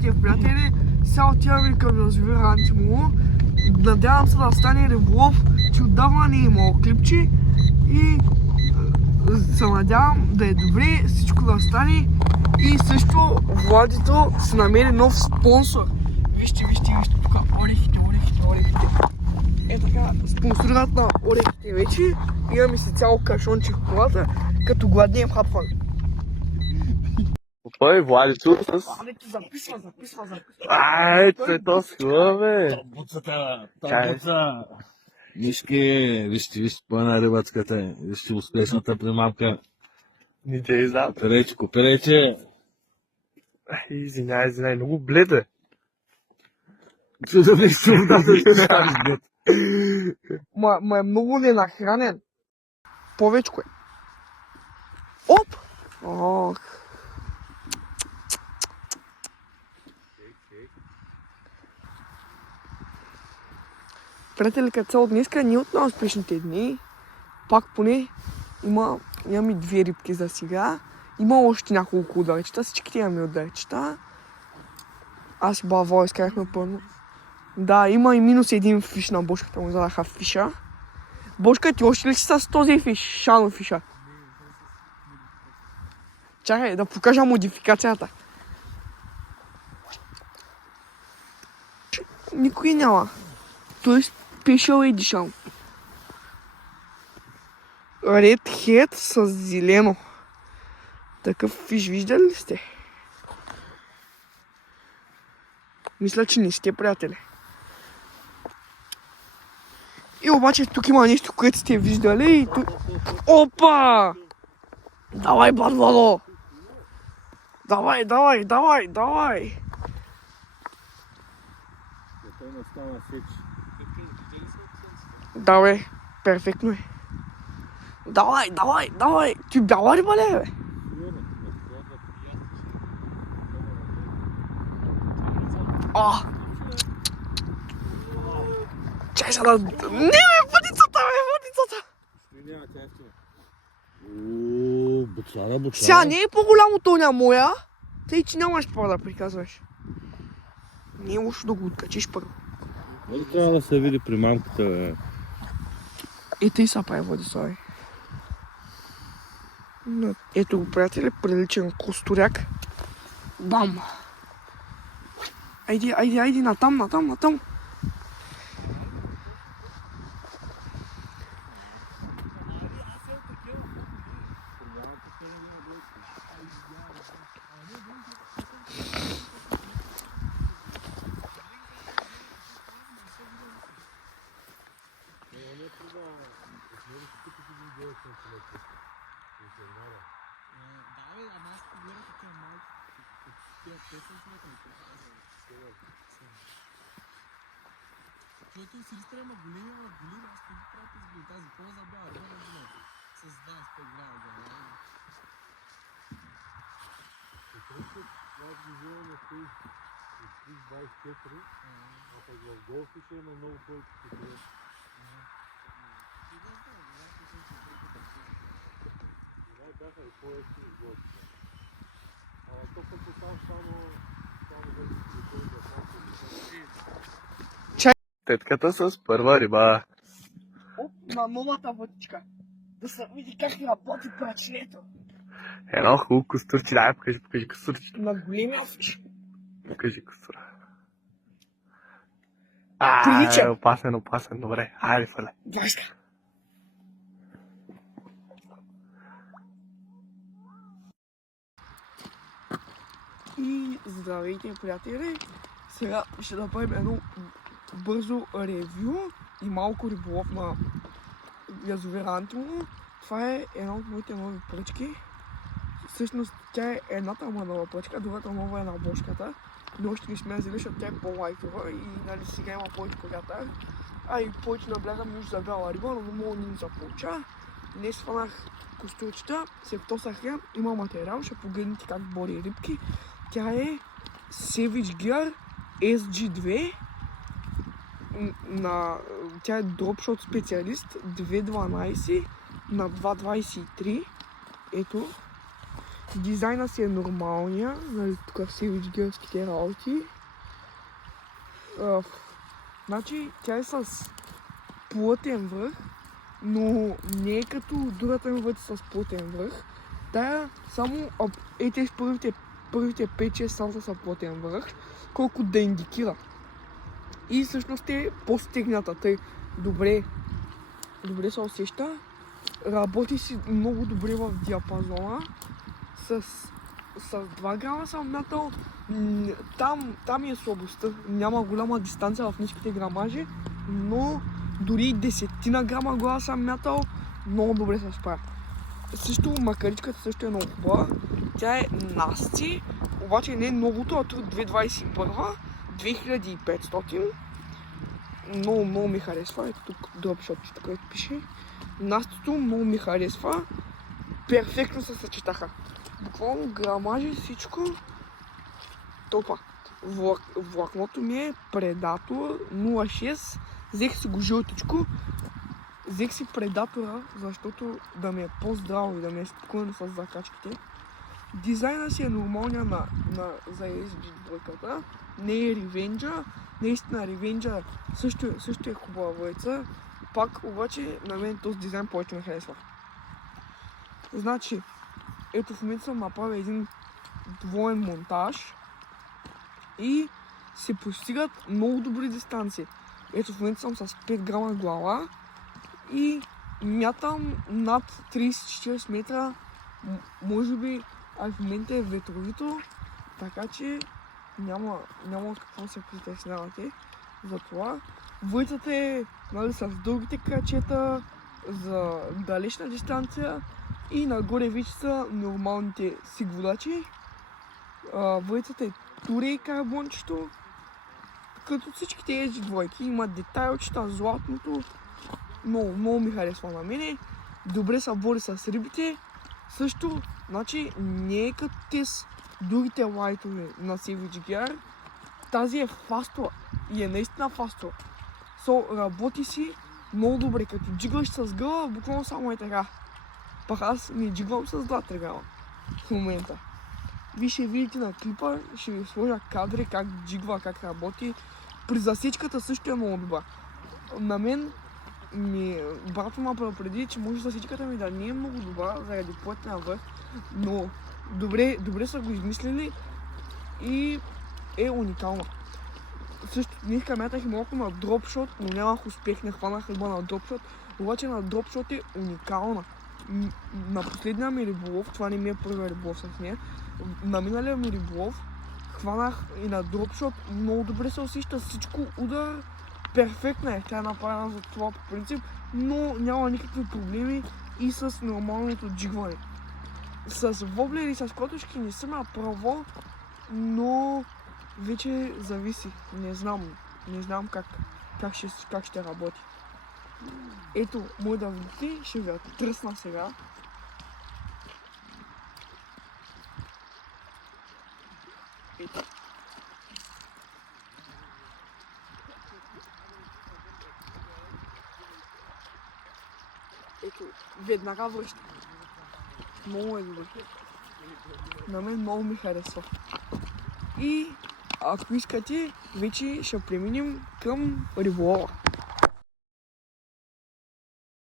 здравейте, приятели! Сега отиваме към язовир Антимово. Надявам се да стане риболов, че отдавна не е имало клипче и се надявам да е добре, всичко да стане. И също Владито се намери нов спонсор. Вижте тук орехите. Е така, спонсорът на орехите вече. Имаме си цяло кашонче в колата, като гладнеем хапваме. Пой, Владито с... Владито записва. Ай, цвето схува, бе! Табуца! Мишки, вижте пълна рибацката, вижте успешната примамка. Не те издам. Кооперече! Извиняй, много бледа. Чудо нещо да кажеш, блед. Ма е много ненахранен. Повечко е. Оп! Ох. Приятели, като цяло днеска не от най-успешните дни. Пак поне имаме 2 рибки за сега. Има още няколко ударчета, всичките имаме ударчета. Аз и Баво изкарахме пълно. Да, има и минус 1 фиш на бошката, му задаха фиша. Бошка, ти още ли си с този фиш, шано фиша? Чакай да покажа модификацията. Никой няма. Той Special Edition. Red Head с зелено. Такъв фиш виждали ли сте? Мисля, че не сте, приятели. И обаче тук има нещо, което сте виждали и тук... Опа! Давай, бат Владо! Давай! Давай, перфектно е. Давай! Ти бяла риба ли, бе? Чай сега да... Не, бе, водицата! Бучара. Сега не е по-голямо тоня моя, тъй че нямаш право да приказваш. Не е лошо да го откачиш първо. Нали трябва да се види примамката, бе? И тъй са прави Владислави. Ето го, приятели, приличен косторяк. Бам! Айди, натам. Защото си изтрема големи, аз не ги правя тази по-за бяла риба на дно. С 25 грама грама. Това движение стои от 24, а пък в голфи ще има много повече конкуренция. Бяха и по-ефти в голфите. То пък е само Тетката с първа риба. Оп, на новата вътичка. Да се види как работи прачнето. Едно хубаво костурче. Дай, покажи костурчето. На големия фиш. Покажи костура. Прилича. Опасен, добре. Хайде, фале. Гашка. И здравейте, приятели! Сега ще направим едно бързо ревю и малко риболов на язовир Антимово. Това е една от моите нови пръчки. Всъщност тя е едната нова пръчка, другата нова е на бошката. Но още не сме взели, защото тя е по-лайтова и нали, сега има повече вятър. И повече наблягам уж за бяла риба, но много не се получа. Днес сванах костурчета, се втосах я, има материал, ще погледнете как бори рибки. Тя е Savage Gear SG2. Тя е дропшот специалист 2.12 на 2.23. Ето. Дизайна си е нормалния, нали, тук в севичгърските работи. Значи тя е с плътен връх, но не е като другата ми вътре с плътен връх. Тая само тези първите 5-6 санта са плътен връх, колко да индикира. И всъщност е по-стегната, тъй добре се усеща. Работи си много добре в диапазона. С 2 грама съм мятал. Там е слабостта. Няма голяма дистанция в ниските грамажи, но дори 10 грама глава съм мятал, много добре се справя. Също макаричката също е много хубава. Тя е Насти, обаче не е новото, а от 2021, 2500. Много ми харесва. Ето тук дропшотчето, което пише. Настито много ми харесва. Перфектно се съчетаха. Буквално грамажи, всичко. Толкова. Влакното ми е Predator 06. Взех си го жълтичко. Взех си Predator, защото да ми е по-здраво и да ми е спокойно с закачките. Дизайна си е нормалния за SG двойката. Не е Revenge. Наистина Revenge също е хубава войца. Пак обаче на мен този дизайн повече ме харесва. Значи, ето в момента съм направил един двоен монтаж и се постигат много добри дистанции. Ето в момента съм с 5 грама глава и мятам над 30-40 метра. Може би в момента е ветровито, така че няма какво се притеснявате за това. Войцата е, нали, с дългите крачета за далечна дистанция и нагоре вече са нормалните сигводачи. Войцата е турей карбончето. Като всичките SG двойки имат детайлчета, златното. Много ми харесва на мене. Добре се бори с рибите. Също, значи не е като тези другите лайтове на Savage Gear. Тази е фастова и е наистина фастова. Работи си много добре, като джиглаш с гъла, буквално само е така. Пак аз не джигвам с двата гъла в момента. Вие ще видите на клипа, ще ви сложа кадри как джигва, как работи. При засечката също е много добра. На мен брато ме предупреди, че може засечката ми да не е много добра заради плътния връх, но добре са го измислили и е уникална. Също днеска мятах и малко на дропшот, но нямах успех, не хванах риба на дропшот, обаче на дропшот е уникална. На последния ми риболов, това не ми е първият риболов с нея, на миналия ми риболов хванах и на дропшот, много добре се усеща всичко, удар, перфектна е, тя е направена за това по принцип, но няма никакви проблеми и с нормалното джигване. С воблери и с котушки не съм направо, но вече зависи. Не знам как ще работи. Ето, може да видите, ще ви тръсна сега. Ето. Ето, веднага връща. Много е добър. На мен много ми харесва. И ако искате, вече ще преминем към риболова.